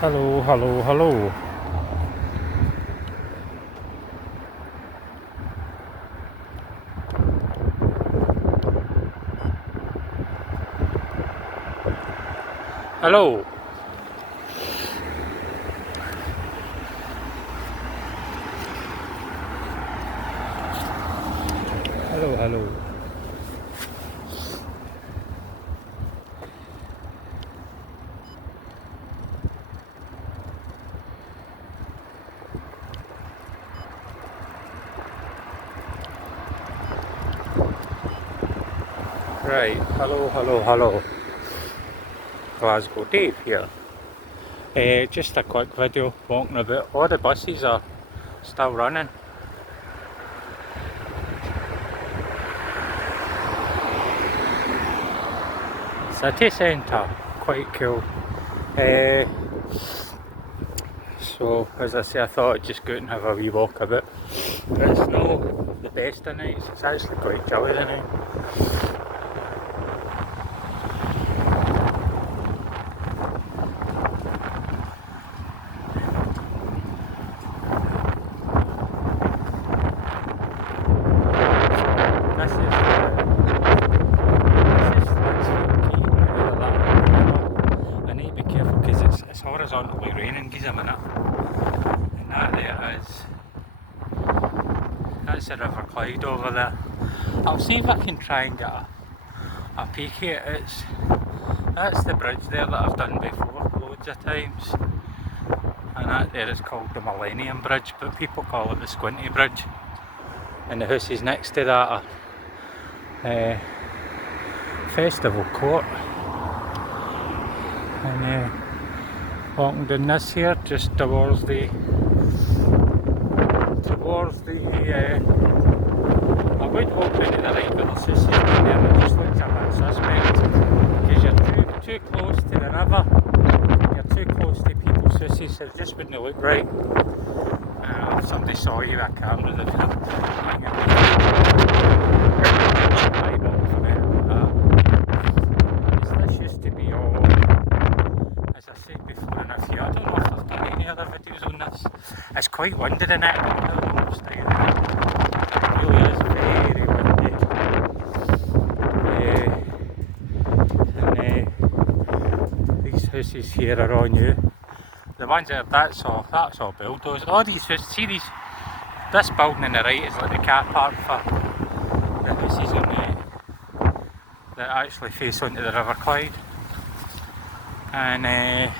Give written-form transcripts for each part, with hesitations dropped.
Hello, hello, hello. Hello. Hello, hello. Right, hello, hello, hello. Glasgow Dave here. Just a quick video walking about. All the buses are still running. City centre, quite cool. So, as I say, I thought I'd just go out and have a wee walk about. But it's not the best of nights, it's actually quite chilly tonight. It's horizontally raining, gives a minute. And that there is, that's the River Clyde over there. I'll see if I can try and get a peek at it. That's the bridge there that I've done before loads of times. And that there is called the Millennium Bridge, but people call it the Squinty Bridge. And the houses next to that are Festival Court. And walking down this here, just towards the I would walk down to the right, but there's just down there, and it just looks a bit suspect, because you're too close to the river, you're too close to people's houses, so it just wouldn't look right. If somebody saw you with a camera, they'd this used to be all, as I said before in a few, I don't know if I've done any other videos on this. It's quite windy in it, I don't know what's down there. It really is very windy. And these houses here are all new. The ones that that's all bulldozed. All these houses, see this building on the right is like the car park for the houses on that actually face onto the River Clyde. And there's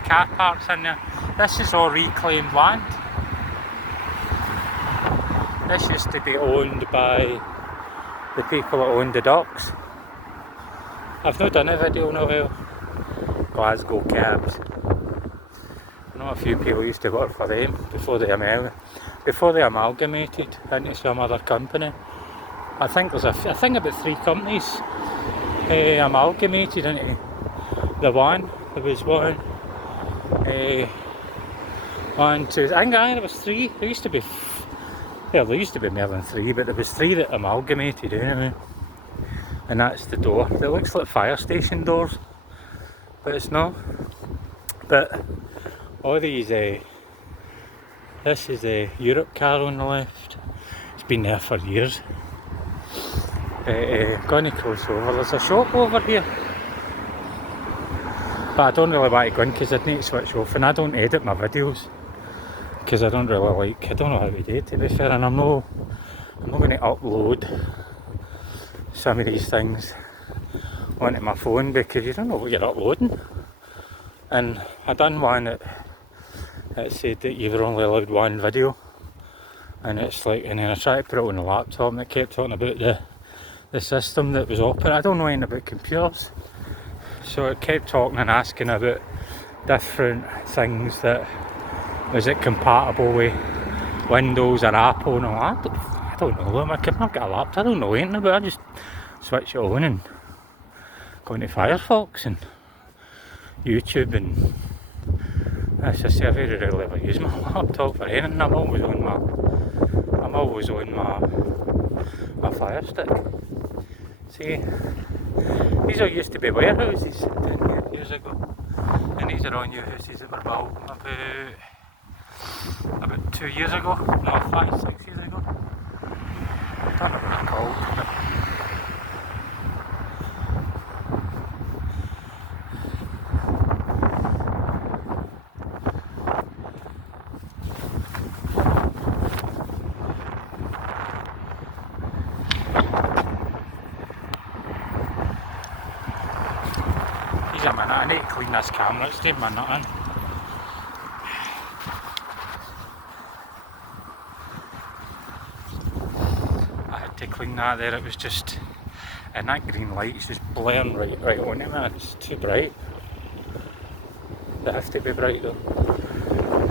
car parks in there. This is all reclaimed land. This used to be owned by the people that owned the docks. I've not done a video in a while. Glasgow cabs. I know a few people used to work for them before they amalgamated into some other company. I think there's about 3 companies amalgamated into the one. There was one, 2. I think there was 3. There used to be more than 3, but there was 3 that amalgamated anyway. And that's the door. It looks like fire station doors, but it's not. But all these, this is a Europe car on the left. It's been there for years. Gonna cross over. There's a shop over here, but I don't really want to go in because I'd need to switch off, and I don't edit my videos because I don't really I don't know how to do it, to be fair, and I'm not going to upload some of these things onto my phone because you don't know what you're uploading. And I done one that said that you were only allowed 1 video, and it's like, and then I tried to put it on the laptop and it kept talking about the system that was operating. I don't know anything about computers, so it kept talking and asking about different things, that was it compatible with Windows or Apple and all that. I don't know. I've got a laptop, I don't know anything about it. I just switch it on and go into Firefox and YouTube, and as I say, I very rarely ever use my laptop for anything. I'm always on my Fire Stick. See, These all used to be warehouses down here years ago. And these are all new houses that were built about 2 years ago. No, 5, 6 years ago. I don't know what they're called. He's a minute, I need to clean this camera, it's doing my nut in. I had to clean that there, it was just, and that green light's just blaring right on it, man, it's too bright. They have to be bright though.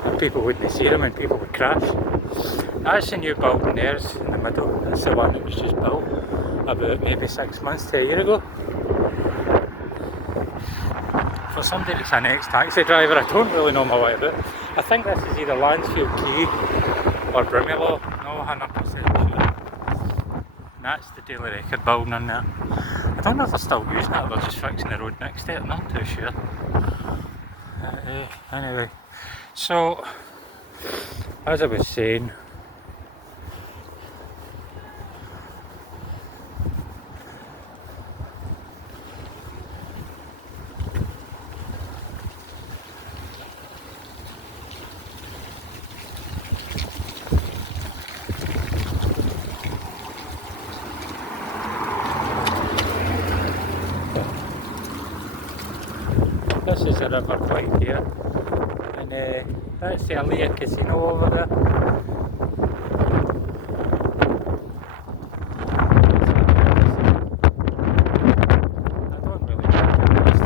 And people wouldn't see them and people would crash. That's the new building there's in the middle, that's the one that was just built about maybe 6 months to a year ago. For somebody that's an ex-taxi driver, I don't really know my way about it. I think this is either Lansfield Quay or Brimillow, no 100% sure. And that's the Daily Record building in there. I don't know if they're still using it or they're just fixing the road next to it, I'm not too sure. Anyway, so as I was saying, this is the River Clyde here, and that's the Alea Casino over there. I don't really know. It's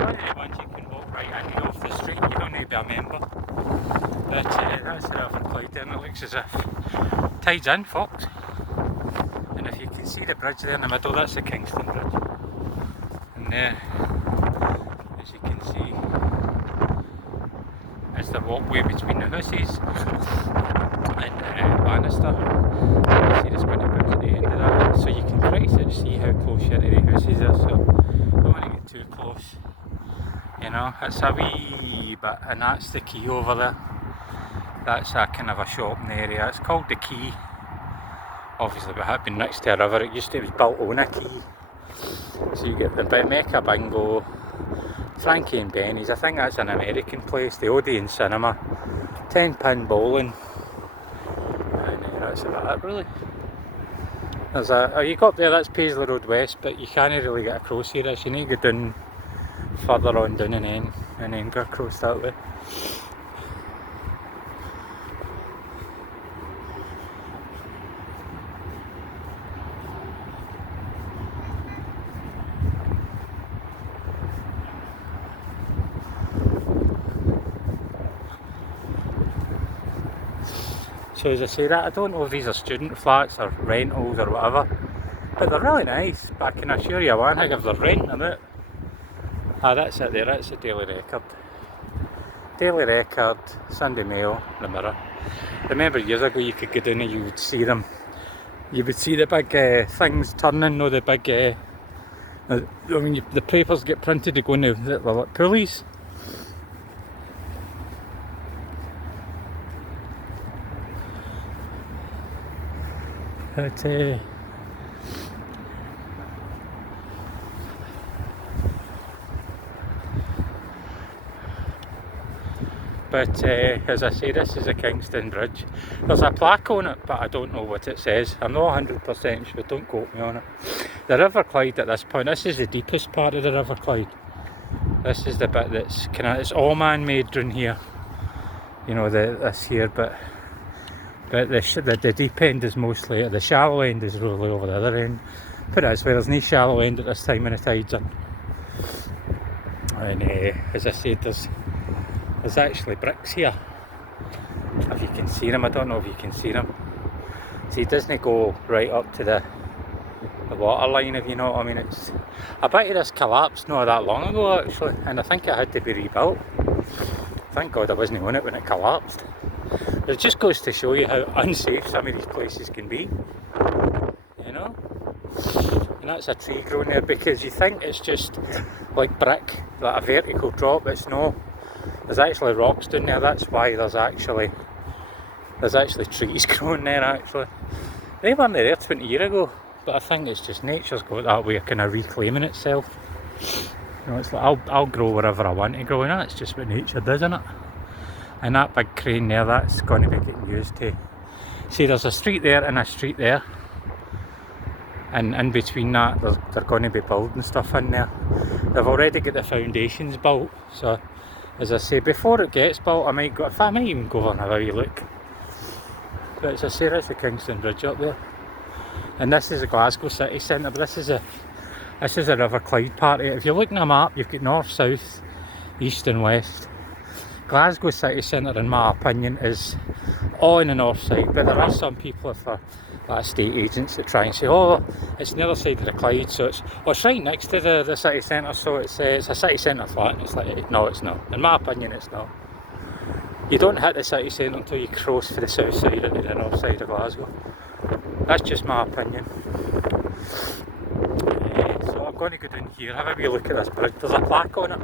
one of the ones you can walk right in off the street, you don't need to be a member. But that's the River Clyde and it looks as if tide's in, folks. And if you can see the bridge there in the middle, that's the Kingston Bridge. And as you can see, it's the walkway between the houses and Bannister. You see the spinning bridge at the end of that, so you can pretty much see how close you are to the houses are, so don't want to get too close. You know, it's a wee bit, and that's the quay over there. That's a kind of a shopping area. It's called the Quay. Obviously, it had been next to a river. It was built on a quay. So you get the Mecca Bingo, Frankie and Benny's, I think that's an American place, the Odeon Cinema, 10-pin bowling, and that's about it really. There's you go up there, that's Paisley Road West, but you can't really get across here, you need to go down, further on down and then go across that way. So as I say that, I don't know if these are student flats or rentals or whatever, but they're really nice, but I can assure you one thing, if they're renting them out, that's it there, that's the Daily Record. Daily Record, Sunday Mail, the Mirror. Remember years ago you could go down and you would see them, you would see the big things turning, the big, when the papers get printed, they go in the like pulleys. But as I say, this is a Kingston Bridge. There's a plaque on it, but I don't know what it says. I'm not 100% sure, don't quote me on it. The River Clyde at this point, this is the deepest part of the River Clyde. This is the bit that's it's all man-made down here. You know, this here, but the deep end is mostly, the shallow end is really over the other end. Put it this way, there's no shallow end at this time when the tide's in. And as I said, there's actually bricks here. If you can see them, I don't know if you can see them. See, it doesn't go right up to the water line, if you know what I mean. I bet you this collapsed not that long ago actually, and I think it had to be rebuilt. Thank God I wasn't on it when it collapsed. It just goes to show you how unsafe some of these places can be, you know. and that's a tree growing there, because you think it's just like brick, like a vertical drop. It's no, there's actually rocks down there. That's why there's actually trees growing there actually. They weren't there 20 years ago, but I think it's just nature's got that way of kind of reclaiming itself. You know, it's like I'll grow wherever I want to grow, and that's just what nature does, isn't it? And that big crane there, that's going to be getting used to. See, there's a street there and a street there, and in between that they're going to be building stuff in there. They've already got the foundations built, so as I say, before it gets built I might even go over and have a wee look. But as I say, that's the Kingston Bridge up there, and this is the Glasgow city centre. But this is a River Clyde part of it. If you're looking at a map, you've got north, south, east and west. Glasgow city centre, in my opinion, is all on the north side, but there are some people, if they're like estate agents, that try and say, oh, it's the other side of the Clyde, so it's right next to the city centre, so it's a city centre flat. And it's like, no, it's not. In my opinion, it's not. You don't hit the city centre until you cross for the south side into the north side of Glasgow. That's just my opinion. So I'm going to go down here, have a wee look at this bridge. There's a plaque on it.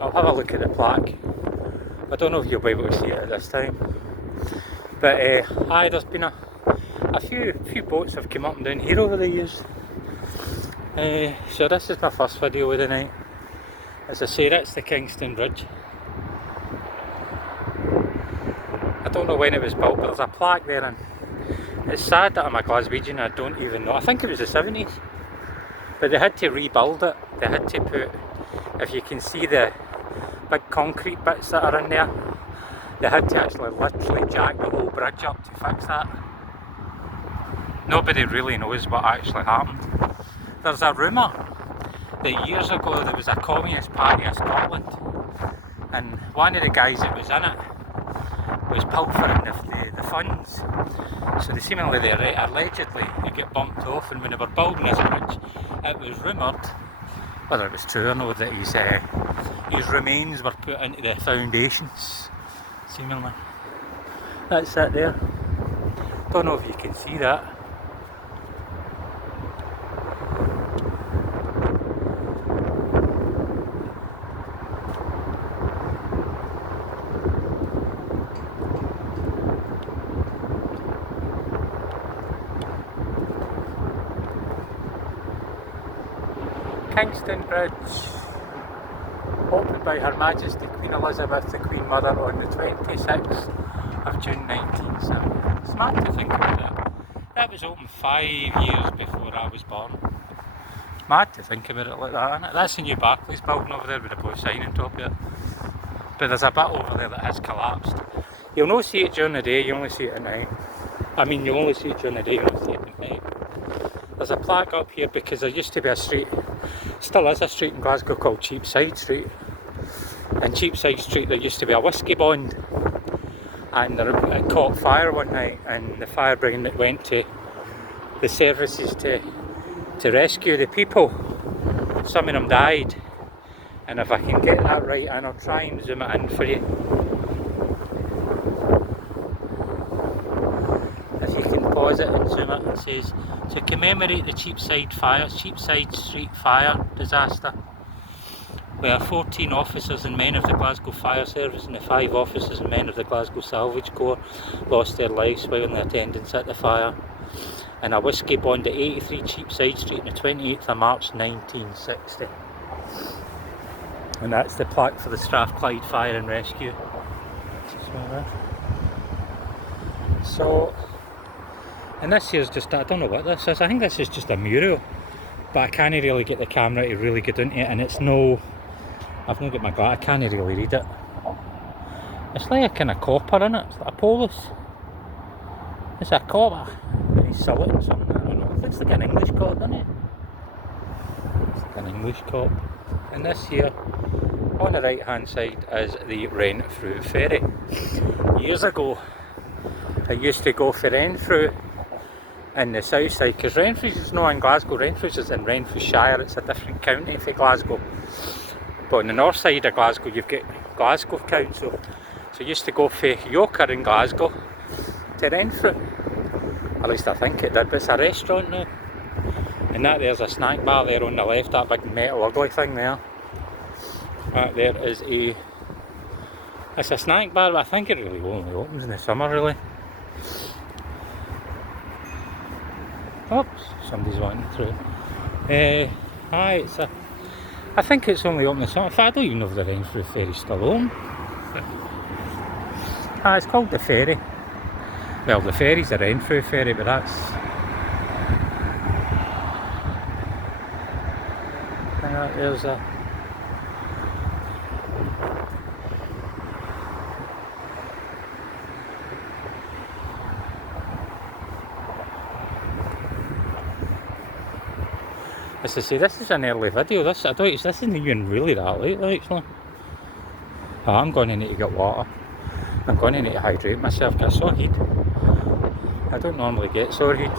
I'll have a look at the plaque. I don't know if you'll be able to see it at this time. But there's been a few boats have come up and down here over the years. So this is my first video of the night. As I say, that's the Kingston Bridge. I don't know when it was built, but there's a plaque there, and it's sad that I'm a Glaswegian, I don't even know. I think it was the 70s. But they had to rebuild it. They had to put, if you can see the big concrete bits that are in there, they had to actually literally jack the whole bridge up to fix that. Nobody really knows what actually happened. There's a rumour that years ago there was a Communist Party of Scotland, and one of the guys that was in it was pilfering the funds. So they seemingly, allegedly, they get bumped off, and when they were building this bridge, it was rumoured, whether it was true or not, that his remains were put into the foundations, seemingly. That's it there. Don't know if you can see that. Kingston Bridge, opened by Her Majesty Queen Elizabeth, the Queen Mother, on the 26th of June 1970. It's mad to think about it. That was opened 5 years before I was born. It's mad to think about it like that, isn't it? That's the new Barclays building over there with a blue sign on top of it. But there's a bit over there that has collapsed. You'll not see it during the day, you only see it at night. I mean, you only see it during the day, you don't see it at night. There's a plaque up here because there used to be a street, still is a street in Glasgow, called Cheapside Street. And Cheapside Street, there used to be a whisky bond, and it caught fire one night, and the fire brigade went to the services to rescue the people. Some of them died, and if I can get that right, and I'll try and zoom it in for you. If you can pause it and zoom it, it says, to commemorate the Cheapside Street fire disaster, where 14 officers and men of the Glasgow Fire Service and the 5 officers and men of the Glasgow Salvage Corps lost their lives while in attendance at the fire, and a whisky bond at 83 Cheapside Street on the 28th of March 1960. And that's the plaque for the Strathclyde Fire and Rescue. So, and this here's just, I don't know what this is, I think this is just a mural, but I can't really get the camera to really get into it, and it's no, I've not got my glass, I can't really read it. It's like a kind of copper in it, it's like a polis. It's a copper, and he's saluting something, I don't know, it looks like an English cop, doesn't it? It's like an English cop. And this here, on the right hand side, is the Renfrew ferry. Years ago, I used to go for Renfrew in the south side, because Renfrew is not in Glasgow, Renfrew is in Renfrewshire, it's a different county for Glasgow. But on the north side of Glasgow, you've got Glasgow Council. So I used to go for Yoker in Glasgow to Renfrew. At least I think it did, but it's a restaurant now. And that there's a snack bar there on the left, that big metal ugly thing there. That there is it's a snack bar, but I think it really only opens in the summer really. Oops, somebody's wanting through. Aye, I think it's only open in the summer. In fact, I don't even know if the Renfrew ferry's still open. It's called the ferry. Well, the ferry's the Renfrew ferry, but that's... there's a... As I say, this is an early video. This isn't even really that late, actually. I'm going to need to get water. I'm going to need to hydrate myself, because I saw heat. I don't normally get sore heat.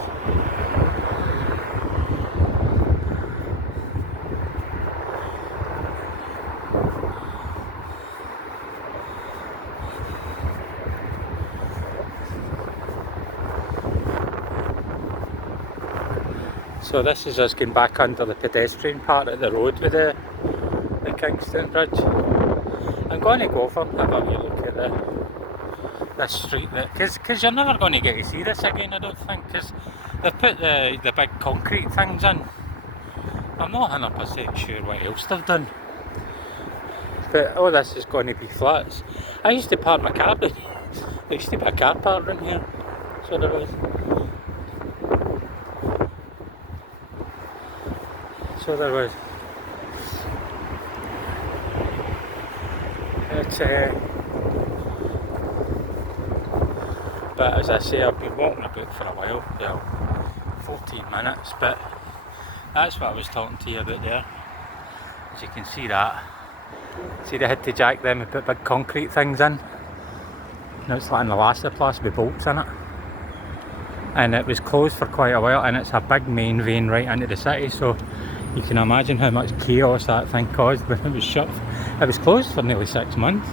So this is us going back under the pedestrian part of the road with the Kingston Bridge. I'm going to go for have a wee look at this street, because you're never going to get to see this again, I don't think, because they've put the big concrete things in. I'm not 100% sure what else they've done, but all this is going to be flats. I used to park my car down here. There used to be a car park in here, so there was. So there was. It's but as I say, I've been walking about for a while, well, 14 minutes, but that's what I was talking to you about there. As you can see that. See, they had to jack them and put big concrete things in. Now it's like an elastoplast with bolts in it. And it was closed for quite a while, and it's a big main vein right into the city, so you can imagine how much chaos that thing caused when it was shut. It was closed for nearly 6 months.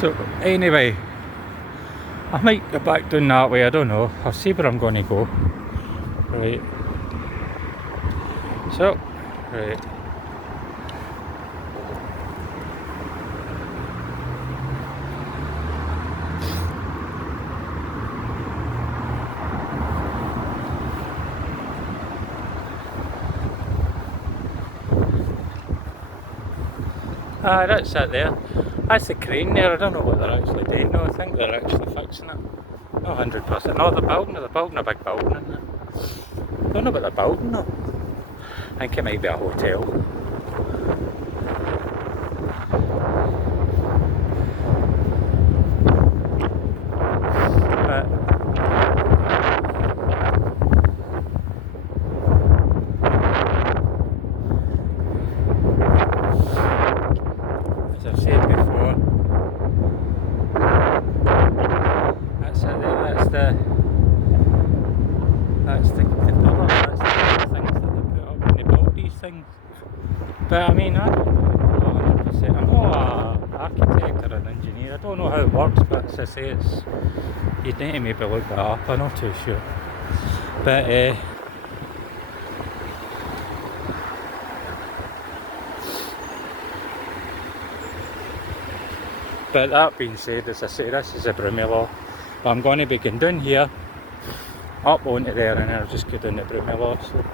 So anyway, I might go back down that way, I don't know. I'll see where I'm going to go. Right. So, right. That's it there. That's the crane there. I don't know what they're actually doing. No, I think they're actually fixing it. Not 100%. No, they're building a big building, isn't it? I don't know what they're building though. I think it might be a hotel. As I've said before, that's it there. That's the cover. That's the things that they put up when they build these things. But I mean, I don't know 100%. I'm not an architect or an engineer. I don't know how it works, but as I say, you'd need to maybe look that up. I'm not too sure. But but that being said, as I say, this is a Brumillo. But I'm going to be going down here, up onto there, and I'll just go down the Brumillo. So.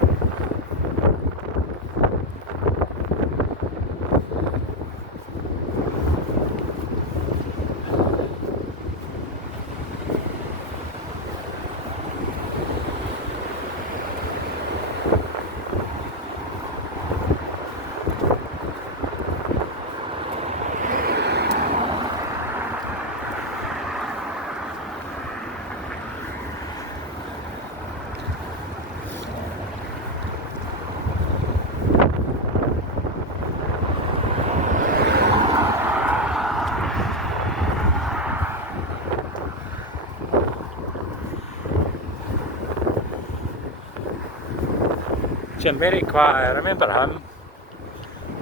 Jim, very quiet. I remember him.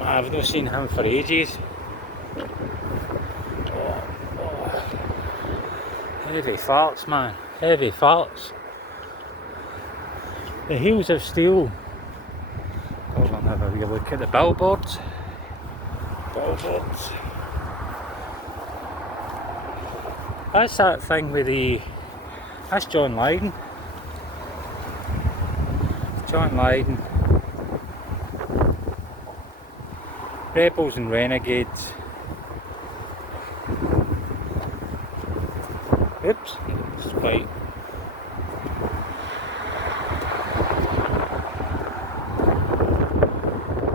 I've not seen him for ages. Heavy farts, man. Heavy farts. The Heels of Steel. Go on, have a wee look at the billboards. Billboards. That's that thing with the... That's John Lydon. John Lydon. Rebels and Renegades. Oops, it's quite...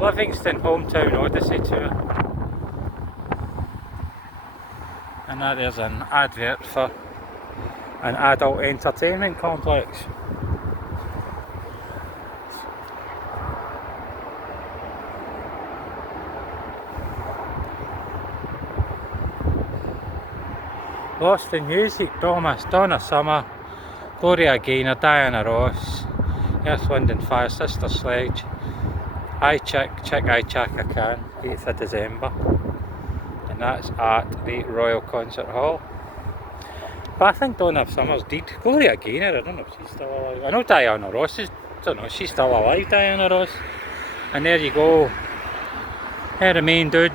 Livingston Hometown Odyssey Tour. And that is an advert for an adult entertainment complex. Lost in Music, Donna Summer, Gloria Gaynor, Diana Ross, Earth, Wind and Fire, Sister Sledge, I Chick, I Chaka Khan, 8th of December. And that's at the Royal Concert Hall. But I think Donna Summer's dead. Gloria Gaynor, I don't know if she's still alive. I know Diana Ross is, I don't know, she's still alive, Diana Ross. And there you go. Her the main dude.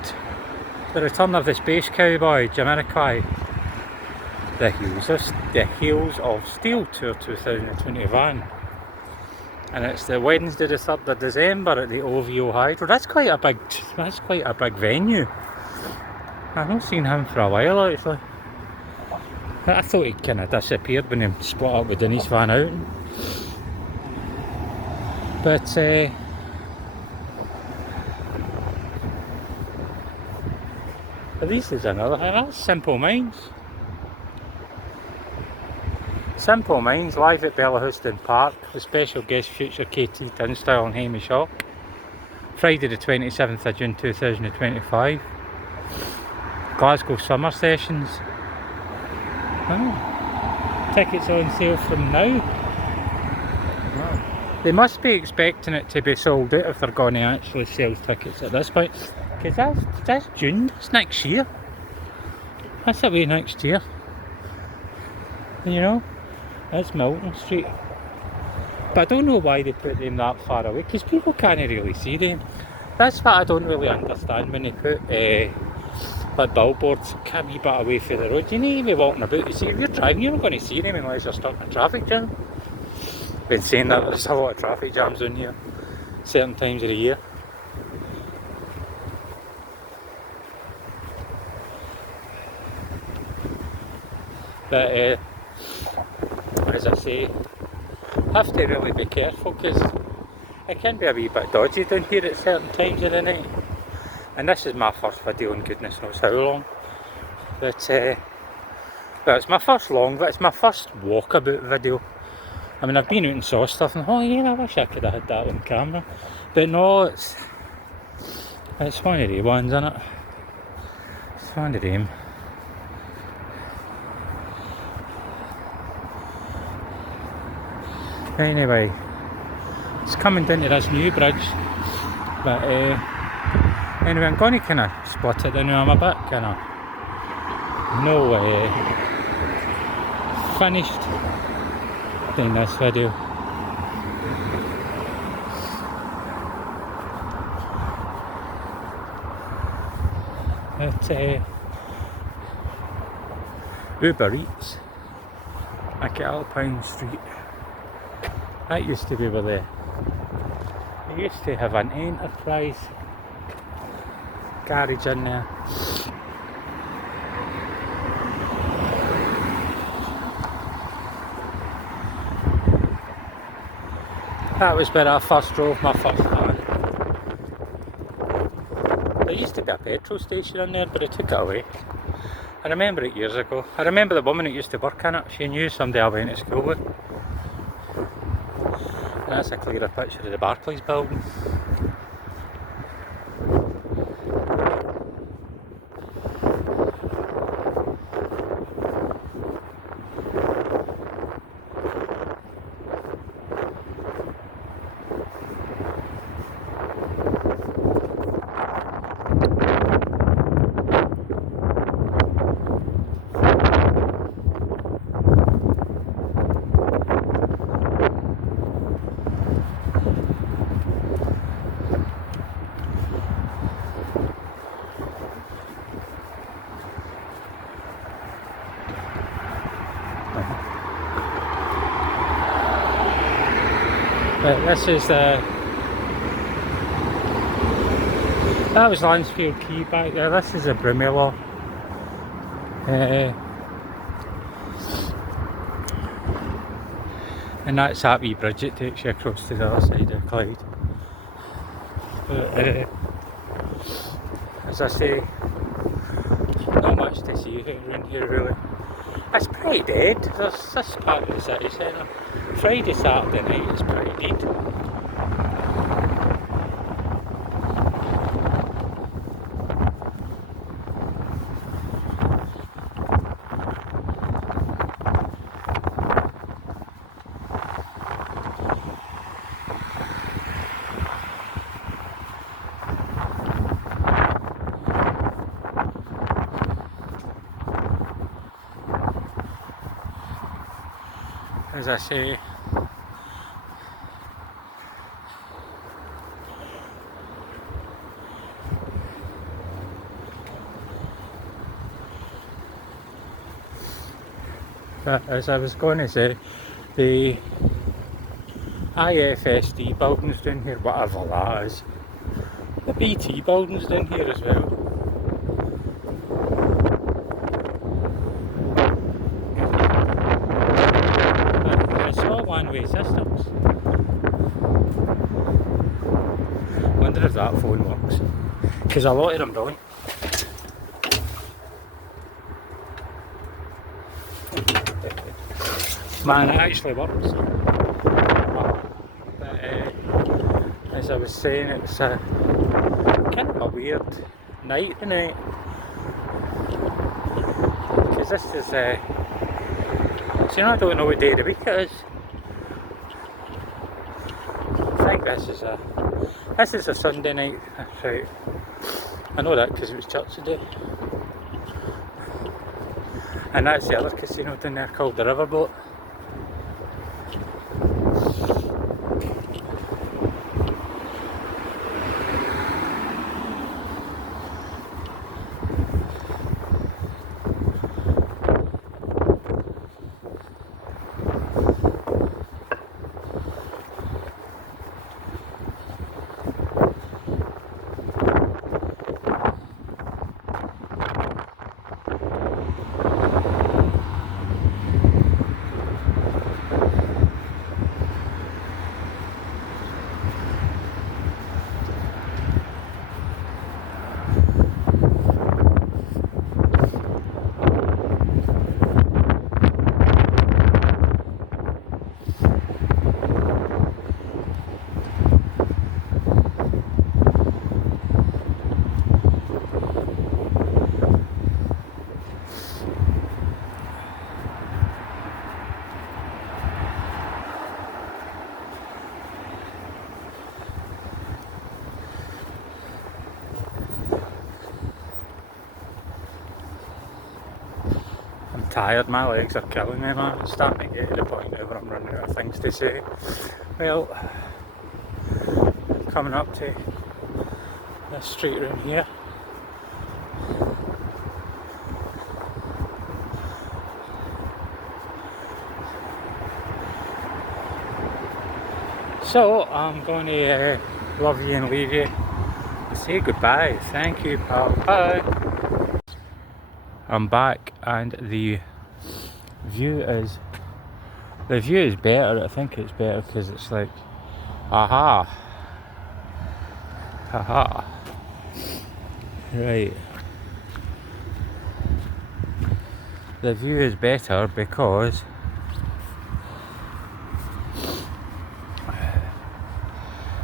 The Return of the Space Cowboy, Jamiroquai. The Heels of Steel Tour 2021. And it's the Wednesday the 3rd of December at the OVO Hydro. That's quite a big venue. I've not seen him for a while actually. I thought he'd kind of disappeared when he split up with Denise Van Outen. But this is another thing. That's Simple Minds. Simple Minds live at Bellahouston Park with special guest future KT Tunstall and Hamish Hawk. Friday the 27th of June 2025. Glasgow Summer Sessions. Oh. Tickets on sale from now. Wow. They must be expecting it to be sold out if they're going to actually sell tickets at this point. Because that's June, it's next year. That's away next year. You know? That's Milton Street. But I don't know why they put them that far away, because people can't really see them. That's what I don't really understand when they put like billboards a wee bit away from the road. You need to be walking about. You see, if you're driving, you're not going to see them unless you're stuck in a traffic jam. Been saying that there's a lot of traffic jams in here, certain times of the year. But as I say, have to really be careful because it can be a wee bit dodgy down here at certain times of the night. And this is my first video in goodness knows how long. But it's my first it's my first walkabout video. I mean, I've been out and saw stuff and oh yeah, I wish I could have had that on camera. But no, it's one of the ones, isn't it? It's one of them. Anyway, it's coming down to this new bridge, but anyway, I'm going to kind of split it down now. I'm a bit kind of finished doing this video. But Uber Eats at Alpine Street. That used to be where they used to have an enterprise garage in there. That was where I first drove my first van. There used to be a petrol station in there, but they took it away. I remember it years ago. I remember the woman that used to work in it. She knew somebody I went to school with. That's a clearer picture of the Barclays building. But this is that was Lansfield Quay back there. This is a Brumilla. And that's that wee bridge that takes you across to the other side of Clyde. But as I say, not much to see around here really. It's pretty dead. There's this part of the city centre. Friday, Saturday night is pretty dead. As I say, but as I was going to say, the IFSD buildings down here, whatever that is, the BT buildings down here as well. It's all one-way systems. Wonder if that phone works, because a lot of them don't. Man, it actually works. But as I was saying, it's kind of a weird night tonight, because this is so you know, I don't know what day of the week it is. I think this is a Sunday night. That's right. I know that because it was church today. And that's the other casino down there called the Riverboat. Tired, my legs are killing me, man. It's starting to get to the point now where I'm running out of things to say. Well, coming up to this street around here. So, I'm going to love you and leave you. Say goodbye. Thank you, pal. Bye. I'm back and the view is better. I think it's better because it's like aha, right. The view is better because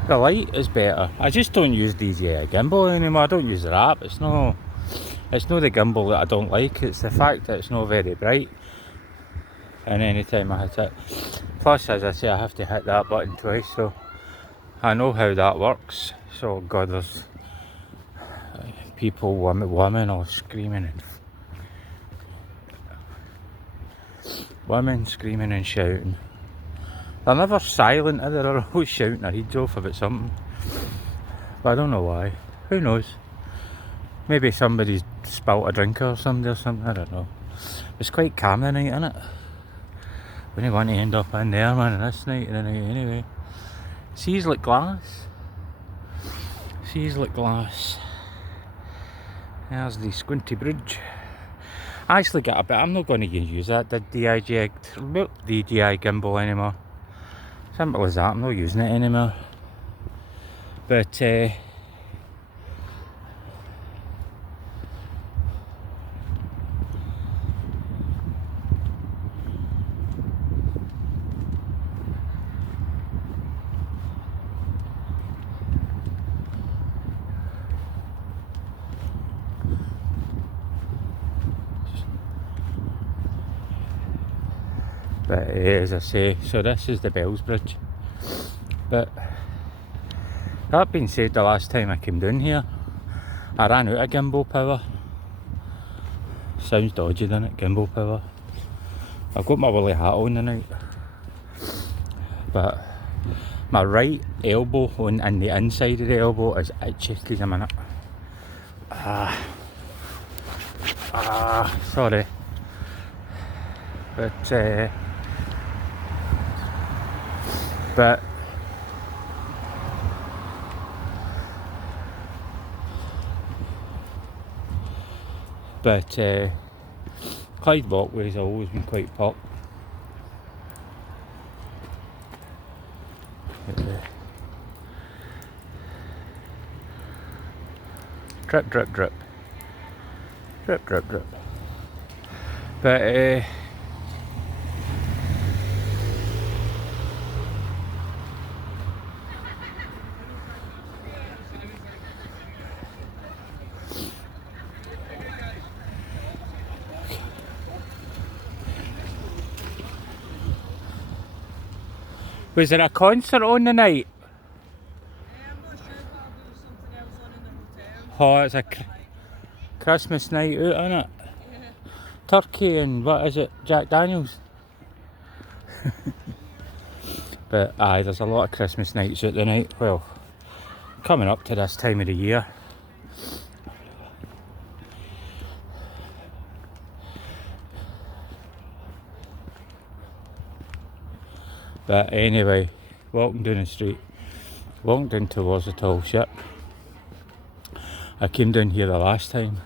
the light is better. I just don't use DJI gimbal anymore. I don't use the app. It's no the gimbal that I don't like, it's the fact that it's not very bright. And any time I hit it, plus as I say, I have to hit that button twice, so I know how that works. So God, there's people, women all screaming and shouting. They're never silent, they're always shouting their heads off about something. But I don't know why. Who knows? Maybe somebody's spilt a drink or something, I don't know. It's quite calm tonight, isn't it? We don't want to end up in there, man, this night anyway. Seas like glass. Seas like glass. There's the Squinty Bridge. I actually got a bit. I'm not going to use that the DJI gimbal anymore. Simple as that. I'm not using it anymore. But as I say, so this is the Bells Bridge. But that being said, the last time I came down here, I ran out of gimbal power. Sounds dodgy, doesn't it? Gimbal power. I've got my woolly hat on tonight, but my right elbow and the inside of the elbow is itchy. Give me a minute. Sorry. But Clyde walkway's always been quite pop. Drip, drip, drip. Drip, drip, drip. But was there a concert on the night? I'm not sure, but I believe something else on in the hotel. Oh, it's a Christmas night out, isn't it? Yeah. Turkey and what is it? Jack Daniels. But aye, there's a lot of Christmas nights out the night. Well, coming up to this time of the year. But anyway, walking down the street, walking down towards the tall ship. I came down here the last time,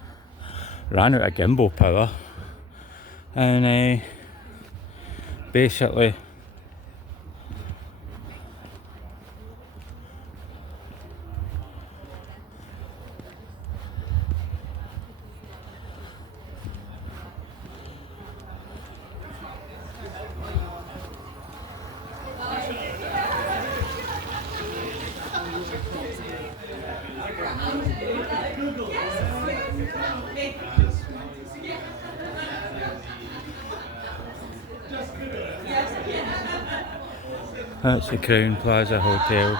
ran out of gimbal power, and basically that's the Crown Plaza Hotel,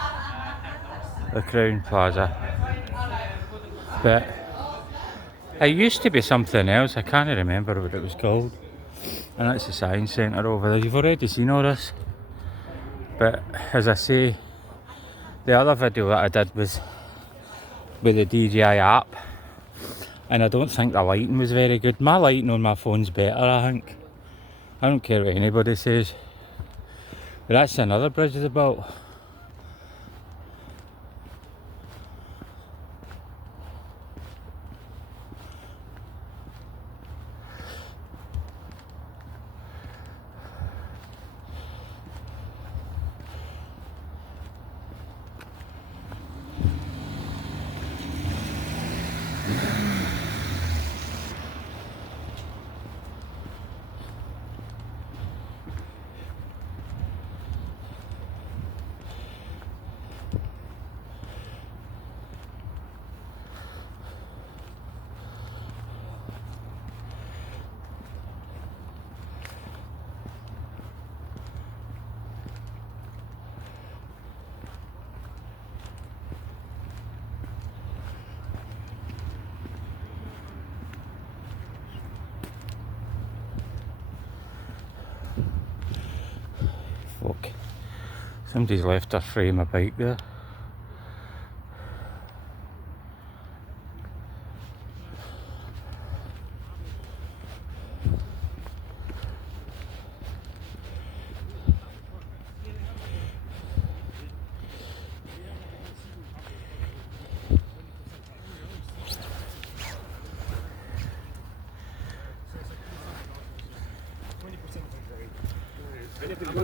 the Crown Plaza. But it used to be something else, I can't remember what it was called. And that's the Science Centre over there. You've already seen all this. But as I say, the other video that I did was with the DJI app. And I don't think the lighting was very good. My lighting on my phone's better, I think. I don't care what anybody says. But that's another bridge they built. Fuck. Somebody's left their frame of bike there.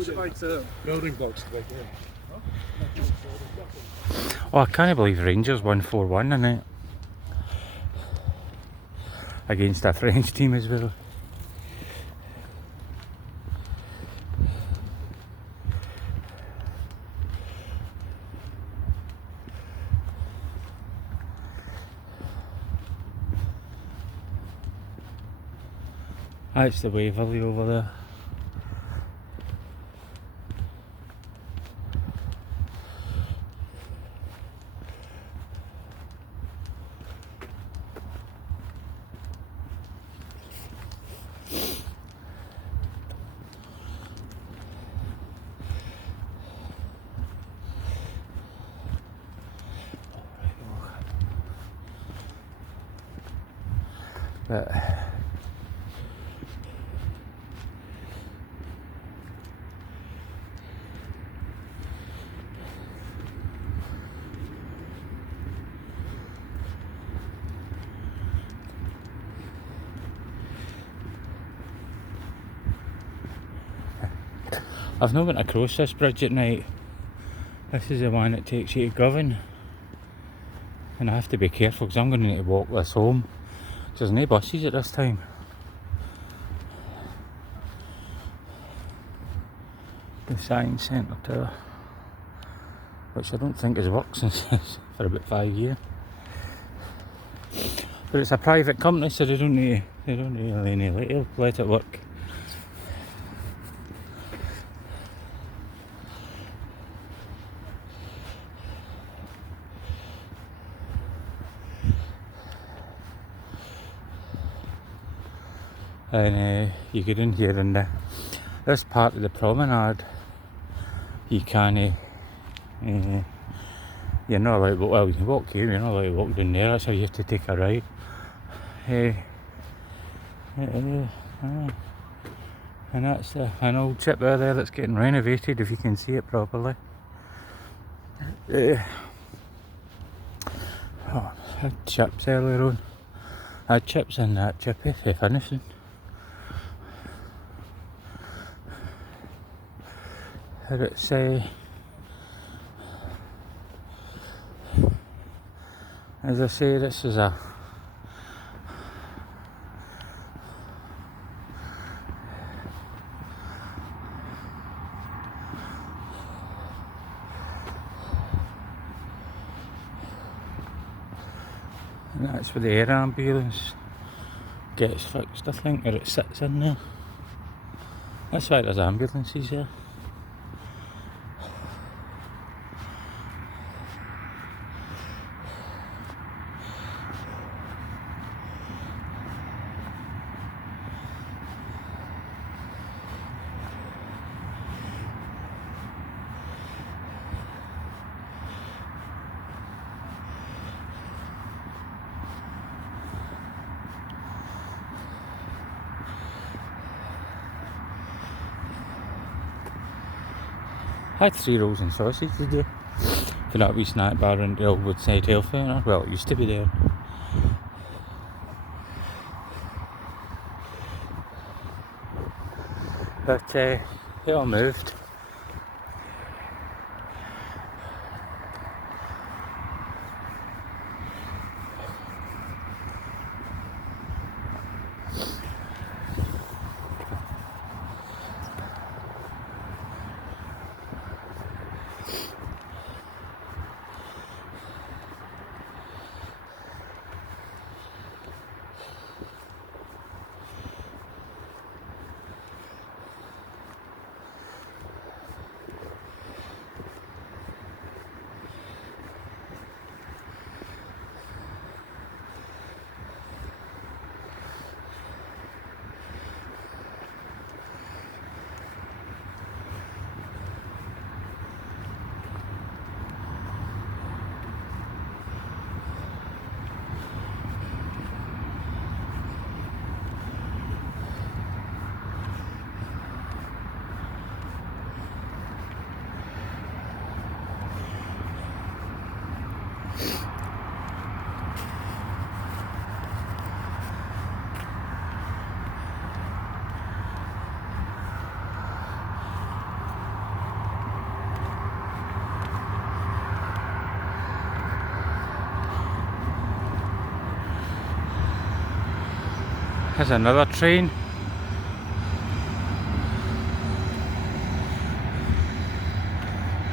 about building blocks to make it. Oh, I can't believe Rangers won 4-1 in it. Against a French team as well. That's the Waverley over there. But I've not went across this bridge at night. This is the one that takes you to Govan. And I have to be careful because I'm going to need to walk this home. There's no buses at this time. The Science Centre Tower, which I don't think has worked since for about 5 years. But it's a private company, so they don't really need to let it work. And you get in here and this part of the promenade, you can't, you're not allowed to, well you can walk here, you're not allowed to walk down there, that's how you have to take a right. And that's an old chip there that's getting renovated, if you can see it properly. I had chips earlier on. I had chips in that chippy for finishing. It's as I say, this is a and that's where the air ambulance gets fixed, I think, or it sits in there. That's why there's ambulances here. I had 3 rolls and sausage today for that wee snack bar in the old Woodside Health Centre. Well, it used to be there. But it all moved. There's another train.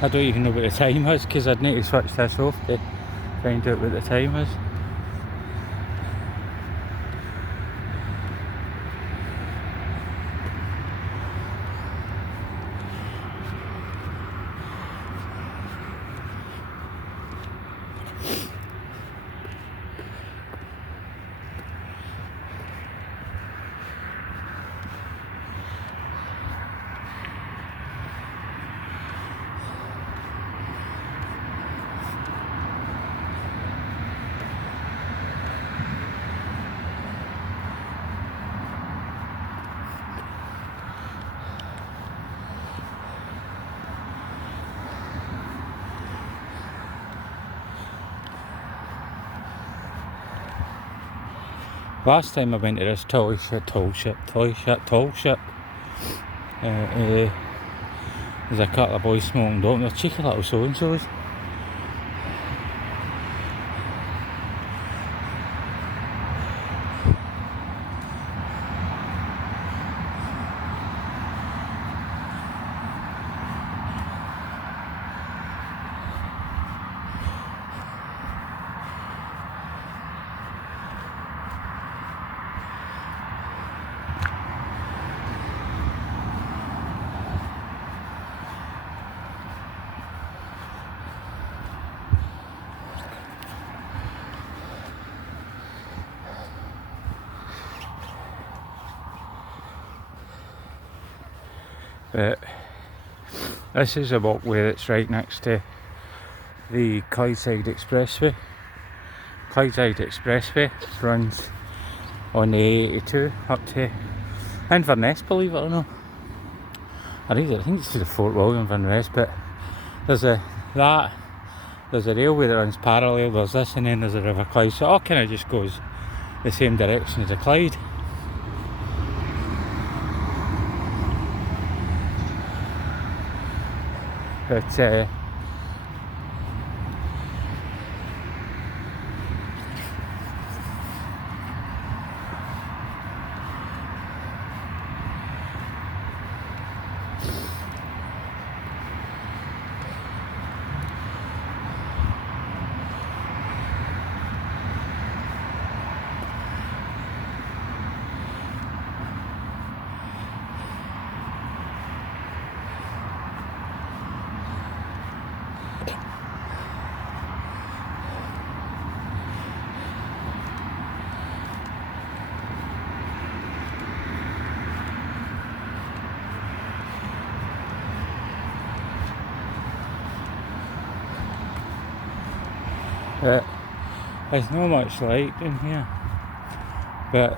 I don't even know what the time is because I'd need to switch this off to find out what the time is. Last time I went to this tall ship, there's a couple of boys smoking dope. They're cheeky little so-and-sos. But this is a walkway that's right next to the Clydeside Expressway. Clydeside Expressway runs on the A82 up to Inverness, believe it or not. I think it's to the Fort William Inverness, but there's a railway that runs parallel, there's this, and then there's a River Clyde, so it all kind of just goes the same direction as the Clyde. But there's not much light in here, but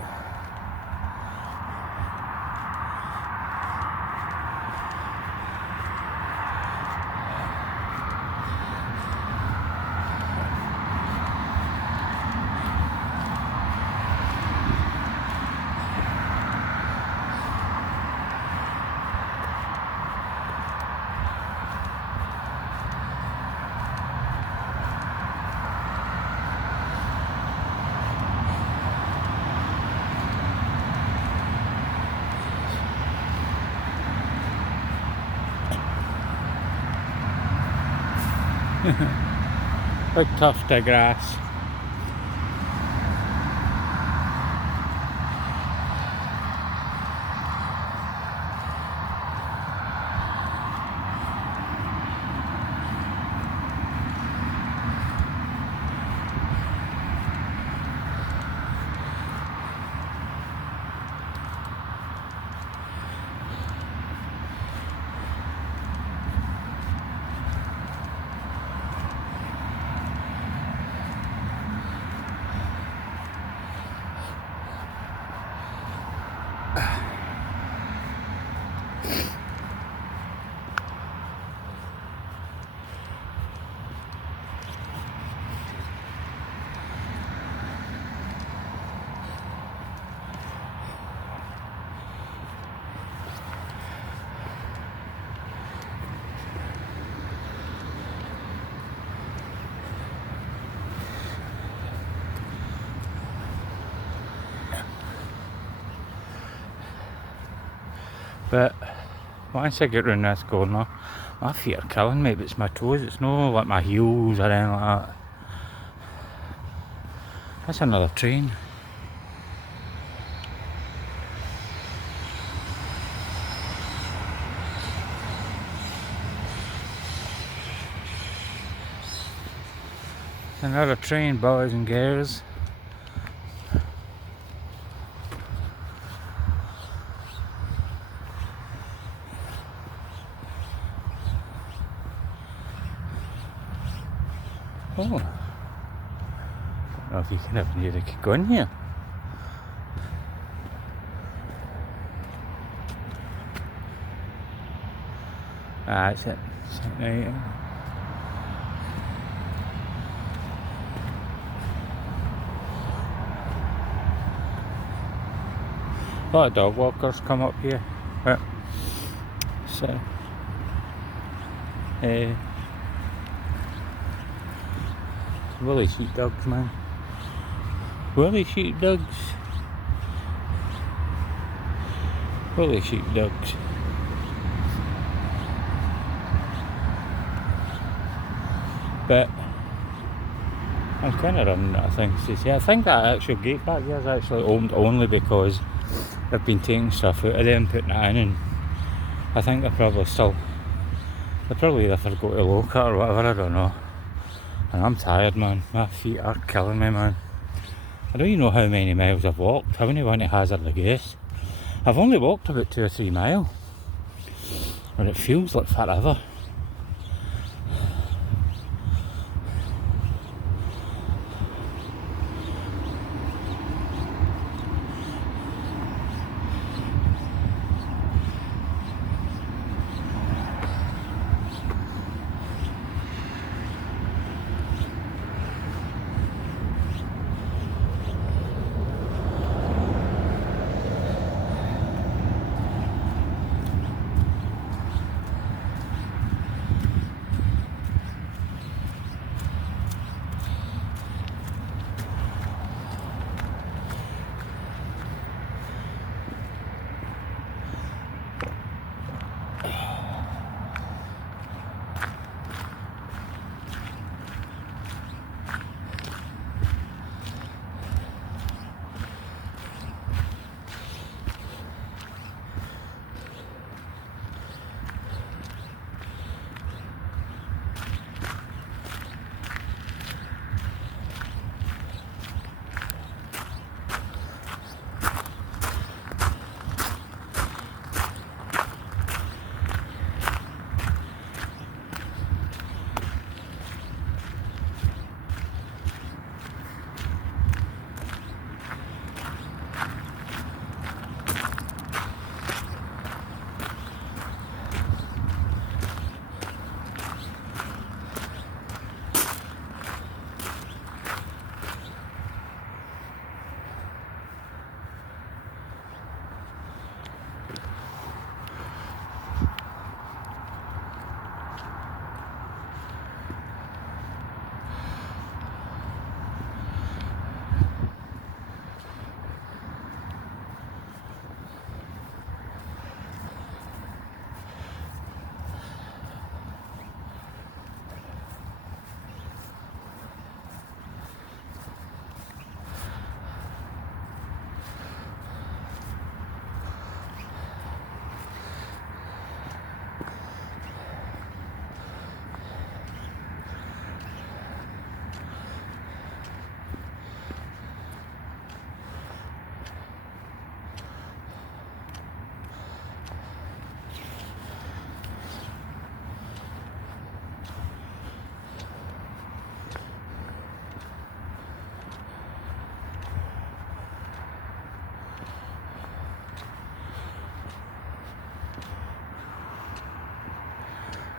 big tuft of grass. But once I get round this corner, my feet are killing me, but it's my toes, it's no like my heels or anything like that. That's another train. Another train, boys and girls. Oh, I don't know if you can have near the go in here. Ah, that's it. Right. A lot of dog walkers come up here. So, woolly sheepdogs, man. Woolly sheepdogs. Woolly sheepdogs. But I'm kind of running out of things to say. I think that actual gate back here is actually opened only because they've been taking stuff out of there and putting it in, and I think they're probably either forgot to lock it or whatever, I don't know. And I'm tired, man. My feet are killing me, man. I don't even know how many miles I've walked. I wouldn't want to hazard a guess. I've only walked about 2 or 3 miles, and it feels like forever.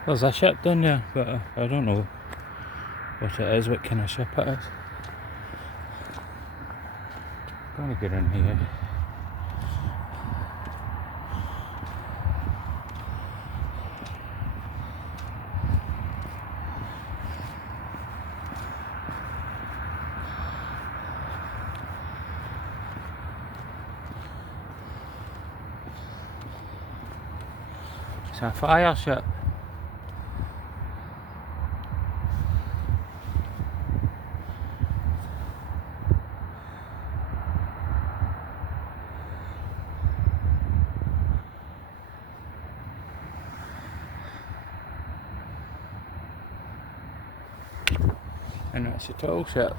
There's a ship down there, but I don't know what it is, what kind of ship it is. I'm gonna get in here. It's a fire ship. And that's a tall ship.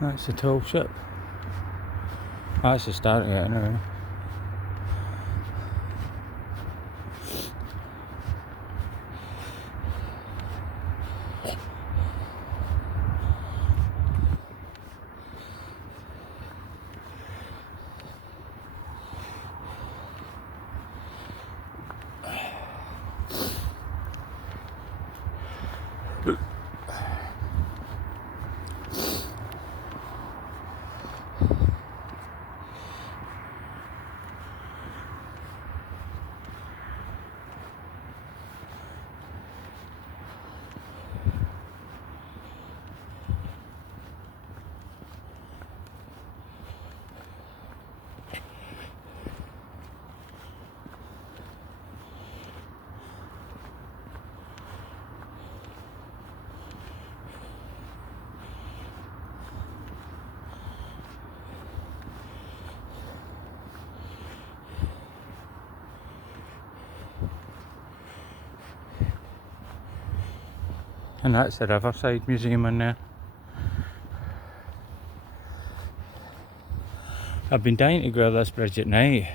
That's the tall ship. That's the start of it anyway. And that's the Riverside Museum in there. I've been dying to go to this bridge at night.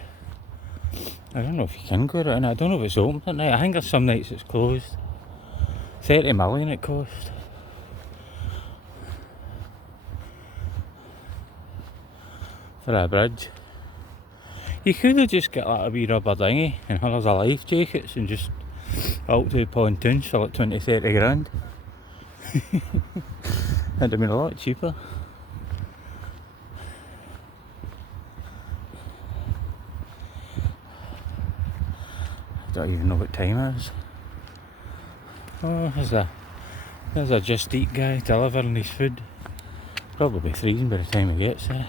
I don't know if you can go right now. I don't know if it's open at night. I think there's some nights it's closed. 30 million it cost. For a bridge. You could have just got like a wee rubber dinghy and hundreds of life jackets and just out to the pontoons for like 20-30 grand. It'd have been a lot cheaper. I don't even know what time it is. Oh, there's a Just Eat guy delivering his food. Probably freezing by the time he gets there.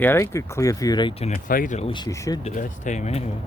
Yeah, right good clear view right down the Clyde, or at least you should at this time anyway.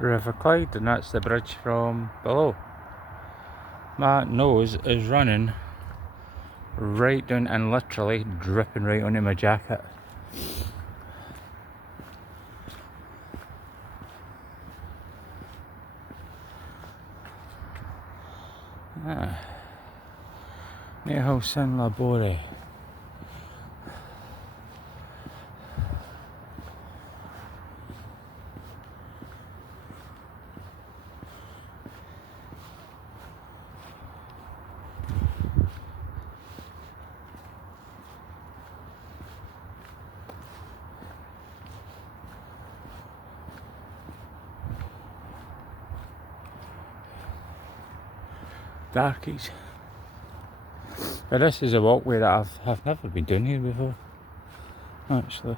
River Clyde, and that's the bridge from below. My nose is running right down and literally dripping right onto my jacket. Nihil sin labore. Darkies. But this is a walkway that I've never been down here before, actually.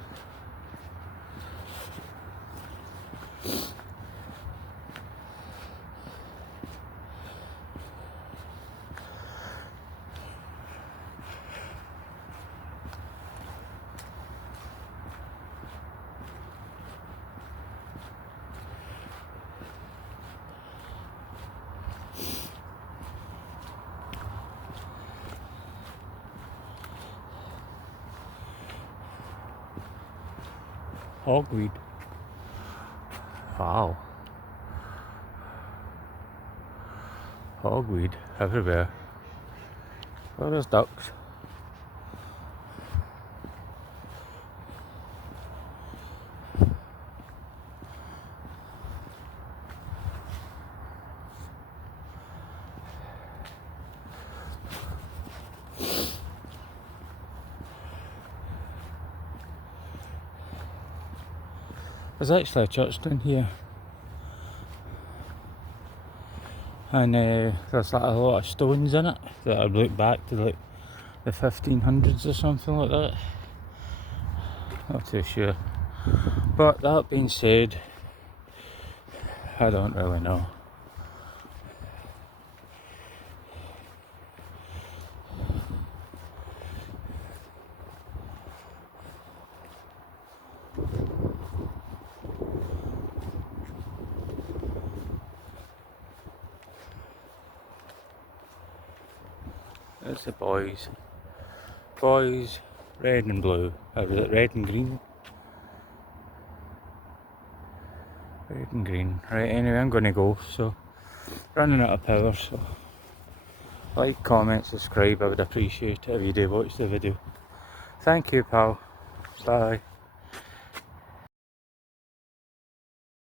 Hogweed. Wow. Hogweed everywhere. Oh, there's ducks. There's actually a church down here, and there's like a lot of stones in it that are look back to like the 1500s or something like that. Not too sure, but that being said, I don't really know. It's the boys. Boys, red and blue. Or was it red and green? Red and green. Right, anyway, I'm gonna go, so running out of power, so like, comment, subscribe, I would appreciate it if you do watch the video. Thank you, pal. Bye.